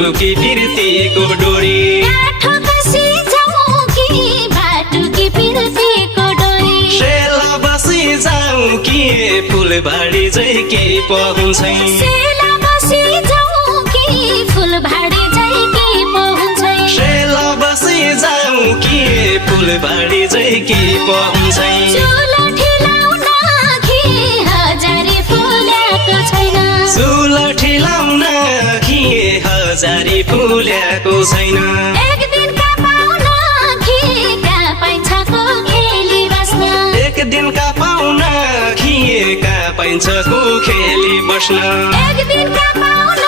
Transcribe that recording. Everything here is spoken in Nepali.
बाटो कि बिर्तीको डोरी गाँठो कसी जाउँ कि बाटो कि बिर्तीको डोरी सेला बसी जाउँ कि फुलबारी जै के पहुन्छै सेला बसी जाउँ कि फुलबारी जै के पहुन्छै सेला बसी जाउँ कि फुलबारी जै के पहुन्छै चुलो ठिलाउन कि हजारी फुल्याएको छैन चुलो ठिलाउन कि हजारी फुल्याएको छैन एक दिनका पाउन कि कहाँ पाइन्छ को खेली बस्न एक दिनका पाउन खिएका पाइन्छ को खेली बस्न एक दिनका पाउन